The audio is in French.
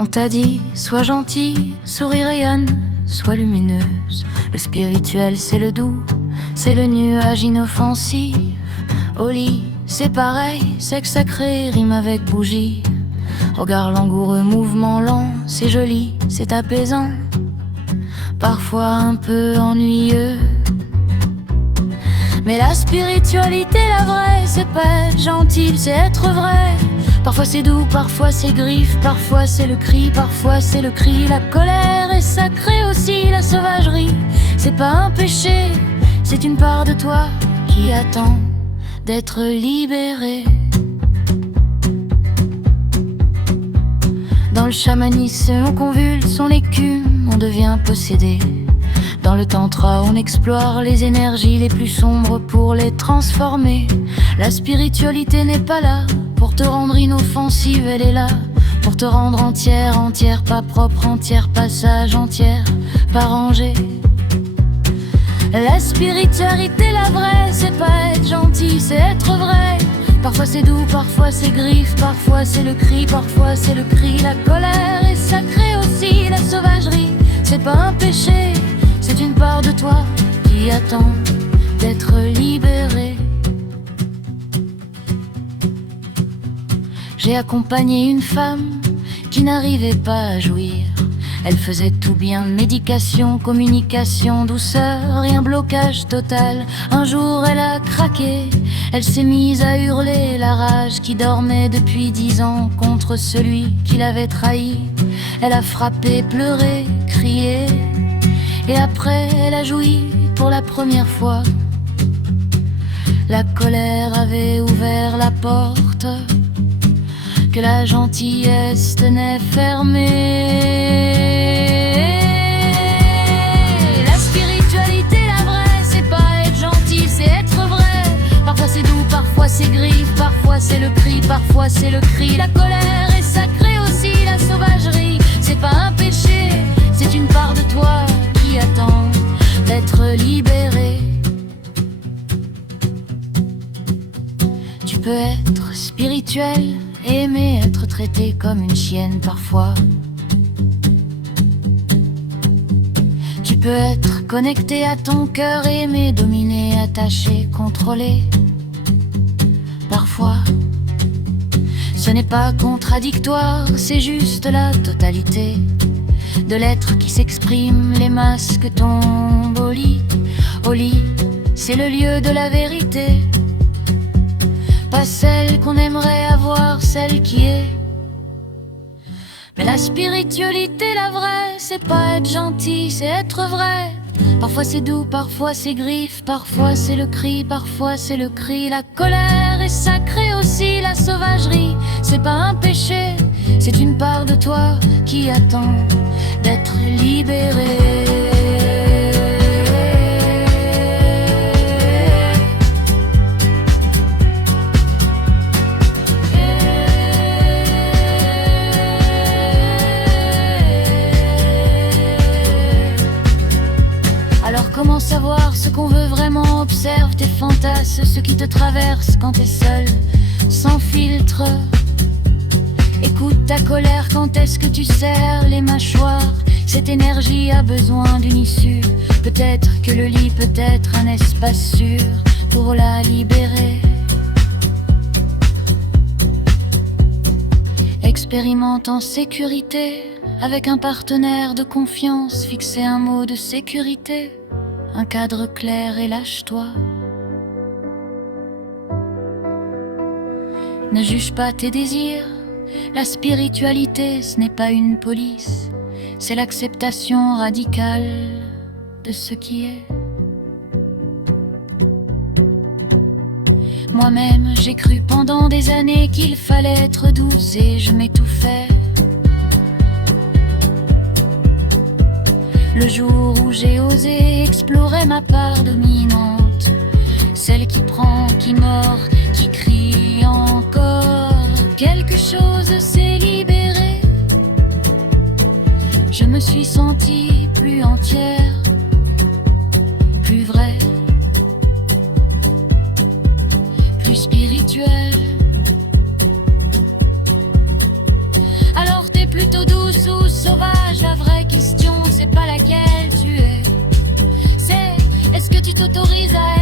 On t'a dit, sois gentil, souris rayonne, sois lumineuse. Le spirituel c'est le doux, c'est le nuage inoffensif. Au lit, c'est pareil, sexe sacré rime avec bougie. Regard langoureux, mouvement lent, c'est joli, c'est apaisant. Parfois un peu ennuyeux. Mais la spiritualité, la vraie, c'est pas être gentil, c'est être vrai. Parfois c'est doux, parfois c'est griffe, parfois c'est le cri, parfois c'est le cri. La colère est sacrée aussi, la sauvagerie, c'est pas un péché, c'est une part de toi qui attend d'être libérée. Dans le chamanisme, on convulse, on écume, on devient possédé. Dans le tantra, on explore les énergies les plus sombres pour les transformer. La spiritualité n'est pas là pour te rendre inoffensive, elle est là pour te rendre entière, entière, pas propre, entière, pas sage, entière, pas rangée. La spiritualité, la vraie, c'est pas être gentil, c'est être vrai. Parfois c'est doux, parfois c'est griffe, parfois c'est le cri, parfois c'est le cri. La colère est sacrée aussi, la sauvagerie, c'est pas un péché, c'est une part de toi qui attend d'être libérée. J'ai accompagné une femme qui n'arrivait pas à jouir. Elle faisait tout bien, médication, communication, douceur et un blocage total. Un jour elle a craqué, elle s'est mise à hurler, la rage qui dormait depuis 10 ans contre celui qui l'avait trahi. Elle a frappé, pleuré, crié, et après elle a joui pour la première fois. La colère avait ouvert la porte que la gentillesse tenait fermée. La spiritualité, la vraie, c'est pas être gentil, c'est être vrai. Parfois c'est doux, parfois c'est griffe, parfois c'est le cri, parfois c'est le cri. La colère est sacrée aussi, la sauvagerie, c'est pas un péché, c'est une part de toi qui attend d'être libérée. Tu peux être spirituel, aimer être traité comme une chienne parfois. Tu peux être connecté à ton cœur, aimer, dominer, attacher, contrôler. Parfois, ce n'est pas contradictoire, c'est juste la totalité de l'être qui s'exprime. Les masques tombent au lit. Au lit, c'est le lieu de la vérité. Pas celle qu'on aimerait avoir, celle qui est. Mais la spiritualité, la vraie, c'est pas être gentil, c'est être vrai. Parfois c'est doux, parfois c'est griffe, parfois c'est le cri, parfois c'est le cri. La colère est sacrée aussi, la sauvagerie, c'est pas un péché, c'est une part de toi qui attend d'être libérée. Comment savoir ce qu'on veut vraiment? Observe tes fantasmes, ceux qui te traversent quand t'es seul, sans filtre. Écoute ta colère, quand est-ce que tu serres les mâchoires? Cette énergie a besoin d'une issue. Peut-être que le lit peut être un espace sûr pour la libérer. Expérimente en sécurité, avec un partenaire de confiance, fixer un mot de sécurité. Un cadre clair et lâche-toi. Ne juge pas tes désirs. La spiritualité, ce n'est pas une police. C'est l'acceptation radicale de ce qui est. Moi-même, j'ai cru pendant des années qu'il fallait être douce et je m'étouffais. Le jour où j'ai osé explorer ma part dominante, celle qui prend, qui mord, qui crie encore. Quelque chose s'est libéré. Je me suis sentie plus entière, plus vraie, plus spirituelle. Alors t'es plutôt douce, sauvage, la vraie question, c'est pas laquelle tu es. C'est, est-ce que tu t'autorises à